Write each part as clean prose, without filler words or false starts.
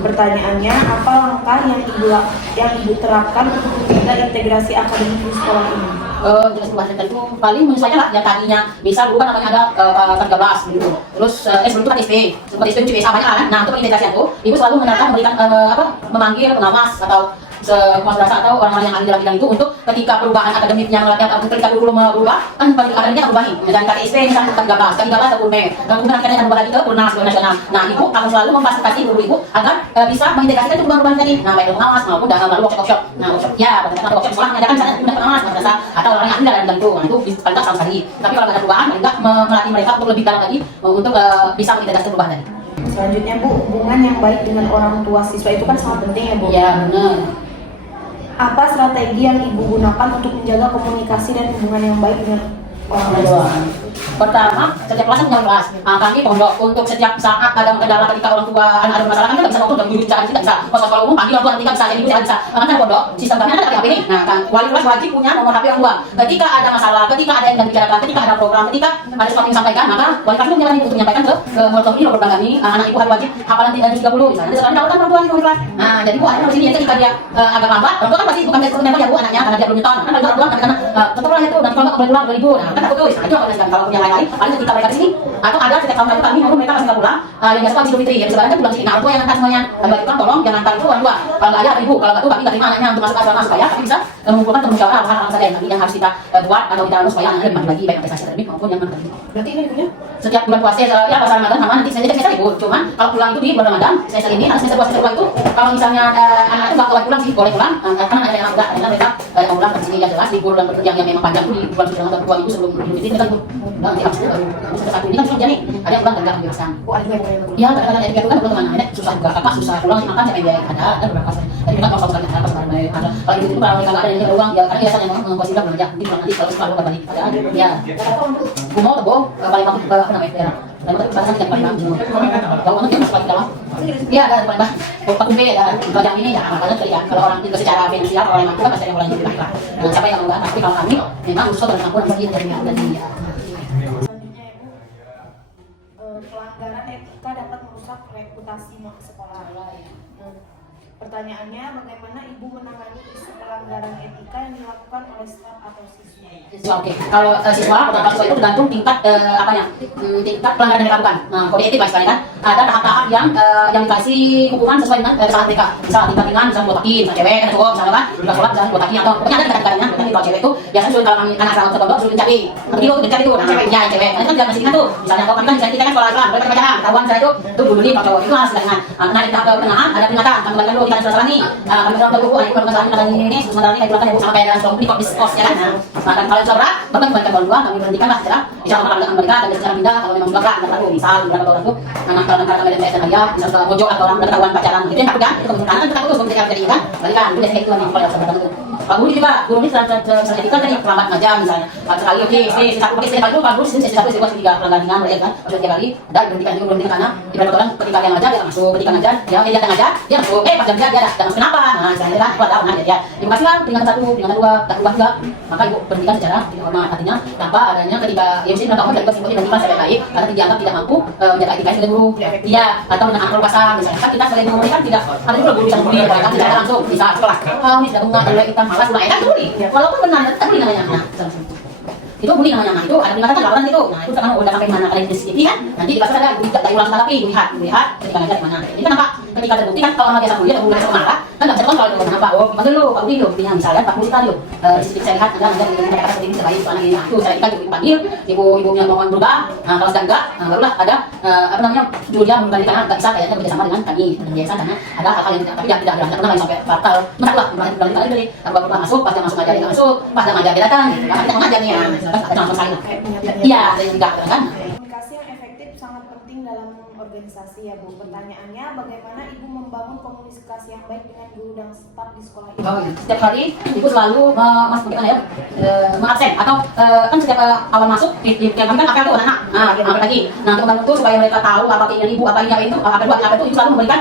Pertanyaannya, apa langkah yang ibu terapkan untuk menjaga integrasi akademik di sekolah ini? Jelas perubahan itu paling menyesuaikan lah yang tadinya bisa berubah namanya ada ke-13 gitu. Terus sebelum itu kan SP, seperti SP CBSA banyak kan. Nah untuk integrasi itu ibu selalu memberikan memanggil pengawas atau berasa atau orang-orang yang ahli dalam bidang itu untuk ketika perubahan akademiknya ketika guru berubah kan akademiknya berubah nih dari KTSP misalnya ke 13 atau PUNME dan kemudian akhirnya berubah lagi ke Purnas nasional. Nah ibu akan selalu memfasilitasi guru-ibu agar bisa mengintegrasikan itu perubahan tadi. Nah baik pengawas maupun dalam lalu workshop. Nah workshop ya berdasarkan workshop sekolah mengajarkan misalnya kemudian pengawas madrasah atau orang yang ahli dalam bidang itu. Nah itu paling sama sekali. Tapi kalau ada perubahan paling nggak melatih mereka untuk lebih dalam lagi untuk bisa mengintegrasikan perubahan tadi. Selanjutnya Bu, hubungan yang baik dengan orang tua siswa itu kan sangat penting ya Bu? Ya benar. Apa strategi yang ibu gunakan untuk menjaga komunikasi dan hubungan yang baik dengan orang tua? Pertama, setiap kelas punya kelas. Kami pondok untuk setiap saat ada kendala ketika orang tua ada masalah kan kita bisa waktu dan jujur bicara tidak bisa. Pas sekolah umum panggil orang tua tidak bisa, jadi tidak bisa. Karena pondok sistem kami ada HP ini. Nah, kan wali kelas wajib punya nomor HP orang tua. Ketika ada masalah, ketika ada yang dibicarakan, ketika ada program, ketika ada sesuatu yang disampaikan, maka wali kelas itu punya untuk menyampaikan ke murid ini nomor kami. Anak ibu harus wajib hafalan 330 misalnya. Sekarang dapatkan orang tua di kelas. Nah, jadi bu ada di sini ketika dia agak lambat, orang tua kan pasti bukan biasa menembak ya bu anaknya karena dia belum nyetor. Kan orang tua karena contohnya itu dan kalau boleh pulang 2000. Nah, kan aku tuh itu apa kalau punya lain-lain paling ketika mereka di sini atau ada setiap tahun kami maupun mereka masih pulang yang biasa habis Idul Fitri ya sebenarnya pulang sini. Nah orang tua yang nanti semuanya balik pulang tolong jangan antar itu orang tua kalau nggak ada ibu kalau nggak tuh kami nggak terima anaknya untuk masuk asrama supaya kami bisa mengumpulkan musyawarah hal-hal saja yang harus kita buat atau kita supaya anaknya lebih maju lagi baik prestasi akademik maupun yang non. Berarti ini ibunya Setiap bulan puasa ya pas Ramadan sama nanti saya semester ibu cuman kalau pulang itu di bulan Ramadan semester ini harus semester puasa itu kalau misalnya anak itu nggak boleh pulang sih boleh pulang karena ada yang enggak ada mereka yang pulang ke sini yang jelas libur dan yang memang panjang itu di bulan suci Ramadan 2 minggu sebelum Idul Fitri kan bang di April baru semester 1 ini kan susah jadi ada yang pulang dan nggak bebaskan. Oh ada juga yang Ya kadang-kadang ada yang pulang kemana ini susah juga kakak susah pulang makan siapa yang biaya ada beberapa tapi kita kalau sekali ada pas kemarin ada kalau gitu kalau mereka nggak ada yang uang ya karena biasanya memang posisi bilang aja nanti pulang nanti kalau sekolah kembali ada ya Kumo tebo paling bagus apa namanya daerah lalu tapi bahasa yang paling bagus kalau banget yang paling dalam iya ada paling bagus Pak Kumbe ya belajar ini ya makanya ya kalau orang itu secara finansial kalau memang pasti yang mulai lebih baik lah siapa yang enggak tapi kalau kami memang usaha dan mampu dan dari ya. Selanjutnya ibu, pelanggaran etika dapat merusak reputasi sekolah. Pertanyaannya, bagaimana ibu menangani isu pelanggaran etika yang dilakukan oleh staf atau siswa? Oke, kalau siswa atau siswa itu tergantung tingkat tingkat pelanggaran yang dilakukan. Nah, kode etik misalnya kan ada tahap-tahap yang dikasih hukuman sesuai dengan kesalahan mereka. Misal tingkat ringan, misalnya botakin, cewek kan cowok misalnya kan, udah sholat misalnya botakin atau pokoknya ada tingkat-tingkatnya. Kalau cewek itu biasanya suruh kalau anak asal terpondok suruh dicari. Begitu dicari itu, nah cewek ya cewek. Nanti kan jangan masih tuh. Misalnya kalau kami kan misalnya kita kan sekolah boleh pacaran, tahuan misalnya itu dulu nih kalau cowok itu harus dengan. Nah, di tahap pertengahan ada peringatan, kami balikan dulu kita ada salah nih. Kami bilang dulu kalau kesalahan kita ini sementara ini kayak bilang sama kayak dalam sekolah di kos ya kan. Nah, dan kalau berat bahkan kembalikan orang tua kami berhentikan lah secara bisa mengatakan mereka dan secara pindah kalau memang berat nggak perlu misal beberapa orang tuh kalau kami dan saya ayah misal ke pojok atau orang ketahuan pacaran gitu yang takut kan itu kemudian kan kita tuh ketika terjadi kan balikan itu biasanya itu yang kalau sebenarnya itu Pak Guru juga guru ini misalnya kita tadi terlambat ngajar misalnya sekali oke satu pakai saya Pak Guru sini satu dua tiga pelanggaran ringan mereka kan harus 3 kali dan berhentikan juga berhenti karena ibarat orang ketika dia ngajar dia masuk ketika ngajar dia ngajar dia masuk pas jam dia ada masuk kenapa nah saya kan pada nah jadi ya terima kasih lah peringatan 1 peringatan 2 tak ubah juga maka ibu berhentikan secara tidak hormat artinya tanpa adanya ketika ya mesti tahu dari kesimpulan nanti saya baik karena dianggap tidak mampu menjaga etika sebagai guru iya atau dengan akal pasar misalnya kan kita sebagai guru kan tidak ada juga guru bisa membuli kan tidak langsung bisa sekolah ini sudah bunga kalau kita malas udah enak bully walaupun benar tak bully namanya nah itu bully namanya nah itu ada peringatan laporan itu nah itu karena udah sampai mana kalian di sini kan nanti di pasar ada tidak ulang lagi lihat ketika ngajar mana ini kan apa ketika terbukti kan kalau orang biasa bully atau bully marah kan nggak bisa kontrol itu kenapa oh panggil lu Pak Budi lu misalnya Pak Budi tadi lu saya lihat ada kata seperti ini sebaik anak ini itu saya kita panggil ibunya mohon berubah nah kalau sudah enggak barulah ada apa namanya Julia membalikan nggak bisa kayaknya bekerjasama dengan kami dengan biasa karena ada hal-hal yang tapi tidak ada pernah sampai fatal masa lah kembali dari baru masuk pas dia masuk ngajar dia masuk pas dia ngajar dia datang karena kita ngajar nih ya ada contoh saya iya saya enggak kan komunikasi yang efektif sangat penting dalam organisasi ya Bu. Pertanyaannya, bagaimana ibu membangun komunikasi yang baik dengan guru dan staf di sekolah ini? Oh, ya. Setiap hari ibu selalu bagaimana ya mengabsen atau kan setiap awal masuk kami kan apel tuh anak apel lagi nah untuk membantu supaya mereka tahu apa keinginan ibu apa ini itu apel itu ibu selalu memberikan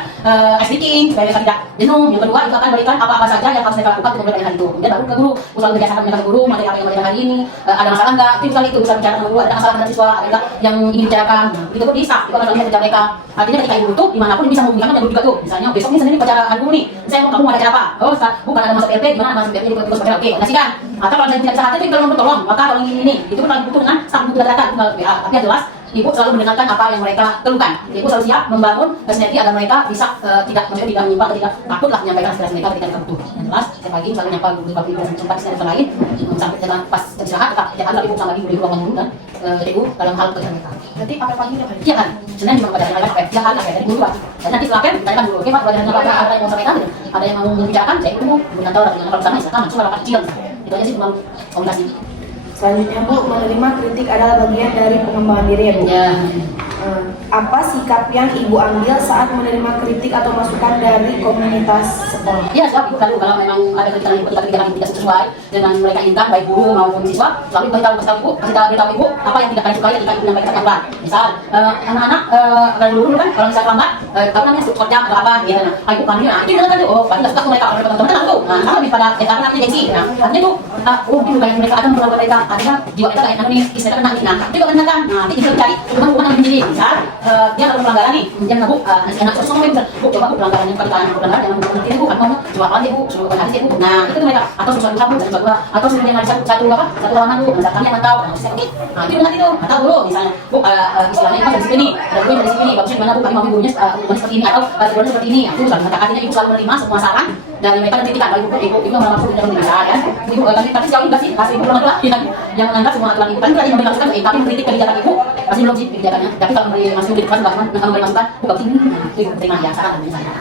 ice breaking supaya mereka tidak jenuh yang kedua ibu akan berikan apa saja yang harus mereka lakukan untuk memberikan hari itu kemudian baru ke guru selalu biasakan mereka ke guru materi apa yang mereka hari ini ada masalah enggak itu misalnya itu bisa bicara dengan guru ada masalah dengan siswa ada yang ingin dibicarakan nah, itu pun bisa itu akan mencari mereka artinya ketika ibu butuh dimanapun bisa menghubungi dan juga tuh misalnya besok nih Senin upacara hari ini saya mau kamu mau ada acara apa bukan ada masuk RP gimana masuk RP jadi tugas upacara oke kasih kan atau kalau tidak bisa hati itu kalau tolong maka tolong ini itu pun kalau butuh dengan staf butuh data tinggal WA tapi yang jelas ibu selalu mendengarkan apa yang mereka keluhkan. Ibu selalu siap membangun sinergi agar mereka bisa maksudnya tidak menyimpang atau tidak takutlah menyampaikan aspirasi mereka ketika mereka butuh. Yang jelas setiap pagi selalu nyapa guru dan sempat sinar lain sampai dengan pas istirahat tetap tiap hari ibu sama ibu di ruangan guru dan ibu dalam hal pekerjaan mereka. Berarti apa pagi tiap hari? Iya kan, Senin juga pada hari tiap hari dari guru lah. Dan nanti setelah kan ditanyakan dulu, oke Pak, pelajaran apa ada yang mau sampaikan, ada yang mau membicarakan, saya tunggu ibu kantor dengan kalau sama misalkan langsung rapat kecil. Itu aja sih cuma komunikasi. Selanjutnya Bu, menerima kritik adalah bagian dari pengembangan diri ya Bu. Ya. Apa sikap yang Ibu ambil saat menerima kritik atau masukan dari komunitas sekolah? Ya, sebab ibu kalau memang ada kritikan ibu tapi tidak sesuai dengan mereka inginkan baik guru maupun siswa, lalu kasih tahu ibu apa yang tidak kalian sukai ketika ibu menyampaikan pelan. Misal anak-anak dulu kan kalau misalnya lambat, apa namanya support jam atau apa gitu. Nah, ibu kami itu dengan tadi pasti suka mereka teman-teman tuh. Nah, sama lebih pada karena namanya gengsi. Nah, artinya tuh mungkin kayak mereka akan melakukan mereka, artinya jiwa mereka kayak nih istilah kena nih. Nah, itu akan katakan, nah, kita bisa cari bukan sendiri. Misal dia kalau pelanggaran nih, jangan bu anak sosok memang bu coba bu pelanggaran yang pelanggaran jangan nanti bu atau coba apa bu coba nanti bu. Nah, itu mereka atau susah bu atau sudah yang ada satu halaman bu, misalkan kami yang mantau. Nah, itu nanti tuh atau dulu misalnya bu istilahnya itu dari sini, dari sini bagusnya gimana bu kami mau ibunya seperti ini atau sebenarnya seperti ini. Itu selalu artinya ibu selalu menerima semua saran dari mereka dan kritikan kalau ibu memang maksud tidak menerima ya. Ibu tapi sejauh ini sih kasih ibu belum ada yang menganggap semua aturan ibu kan tadi memberi masukan tapi kritik kebijakan ibu masih belum sih kebijakannya. Tapi kalau memberi masukan kritik kan memberi masukan bukan sini itu ibu terima ya saran misalnya.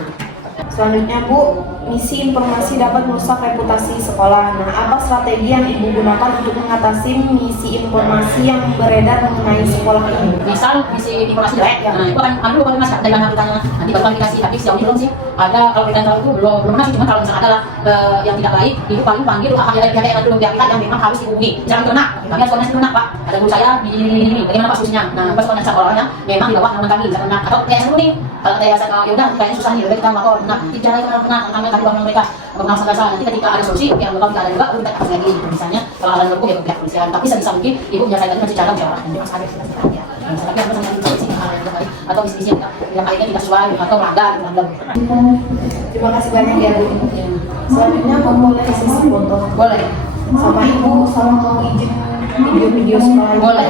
Selanjutnya Bu, misi informasi dapat merusak reputasi sekolah. Nah, apa strategi yang Ibu gunakan untuk mengatasi misi informasi yang beredar mengenai sekolah ini? Misal misi informasi jelek, nah itu kan ambil konfirmasi dengan aplikasinya nanti baru klarifikasi. Tapi sejauh ini belum sih ada kalau kita tahu itu belum pernah sih. Cuma kalau misalnya ada yang tidak baik, ibu paling panggil pihak yang belum pihak yang memang harus dihubungi. Jangan kena, kami harus koordinasi kena Pak. Ada guru saya di ini, bagaimana Pak solusinya? Nah, pas koordinasi sekolahnya memang di bawah naungan kami, misalkan nah, atau kayak seru nih. Kalau kayak ya udah kayaknya susah nih, udah kita lapor. Nah, caranya kena kami tadi bangun mereka mengenal dasar nanti ketika ada solusi yang bakal kita ada juga kita kasih lagi gitu. Misalnya kalau ada berhubung ya pihak polisian tapi sebisa mungkin ibu menyelesaikan masih cara musyawarah dan masih ada ya misalnya kita sama solusi atau bisnis yang kayaknya tidak sesuai atau melanggar. Terima kasih banyak ya Bu. Selanjutnya kamu boleh sesi foto. Boleh. Sama Ibu sama mau izin video-video sekolah. Boleh.